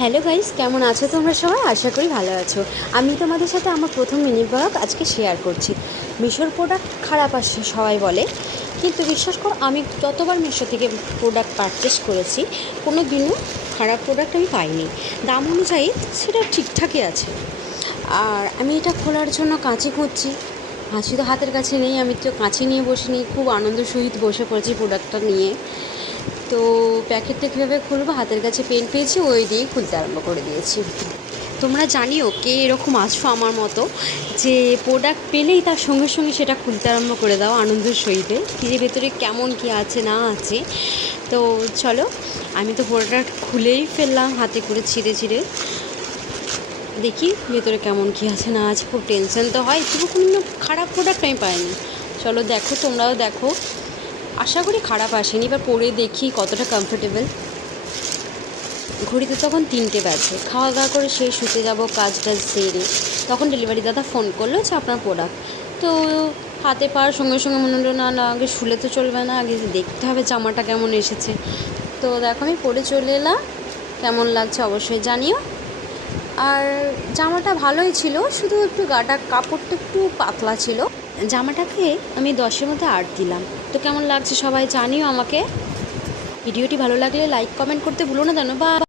Hello guys, কেমন আছো তোমরা সবাই? আশা করি ভালো আছো। আমি তোমাদের সাথে আমার প্রথম মিনি ব্লগ আজকে শেয়ার করছি। মিশোর প্রোডাক্ট খারাপ আসে সবাই বলে, কিন্তু বিশ্বাস করো আমি যতবার মিশো থেকে প্রোডাক্ট পারচেস করেছি কোনো দিনও খারাপ প্রোডাক্ট আমি পাইনি। দাম অনুযায়ী সেটা ঠিকঠাকই আছে। আর আমি এটা খোলার জন্য কাঁচি খুঁজছি, কাঁচি তো হাতের কাছে নেই। আমি তো কাঁচি নিয়ে বসিনি, খুব আনন্দ সহিত বসে পড়েছি প্রোডাক্টটা নিয়ে। তো প্যাকেটটা কীভাবে খুলবো, হাতের কাছে পেন পেয়েছি, ওই দিয়েই খুলতে আরম্ভ করে দিয়েছি। তোমরা জানিও কে এরকম আছো আমার মতো, যে প্রোডাক্ট পেলেই তার সঙ্গে সঙ্গে সেটা খুলতে আরম্ভ করে দাও আনন্দের সহিতে, নিজের ভেতরে কেমন কী আছে না আছে। তো চলো, আমি তো প্রোডাক্ট খুলেই ফেললাম, হাতে করে ছিঁড়ে ছিঁড়ে দেখি ভেতরে কেমন কী আছে না আছে। খুব টেনশন তো হয়, তবু কোনো খারাপ প্রোডাক্ট আমি পাইনি। চলো দেখো, তোমরাও দেখো। আশা করি খারাপ আসেনি। এবার পরে দেখি কতটা কমফোর্টেবল। ঘড়িতে তখন 3টে বাজে, খাওয়া দাওয়া করে সেই শুতে যাব কাজ টাজ সেরে। তখন ডেলিভারি দাদা ফোন করলো যে আপনার প্রোডাক্ট। তো হাতে পাওয়ার সঙ্গে সঙ্গে মনে হলো না না, আগে শুলে তো চলবে না, আগে দেখতে হবে জামাটা কেমন এসেছে। তো দেখো আমি পরে চলে এলাম, কেমন লাগছে অবশ্যই জানিও। আর জামাটা ভালোই ছিল, শুধু একটু গাটা কাপড়টা একটু পাতলা ছিল। জামাটাকে আমি 10-এর মধ্যে 8 দিলাম। তো কেমন লাগছে সবাই জানিও আমাকে। ভিডিওটি ভালো লাগলে লাইক কমেন্ট করতে ভুলো না, জানো বা।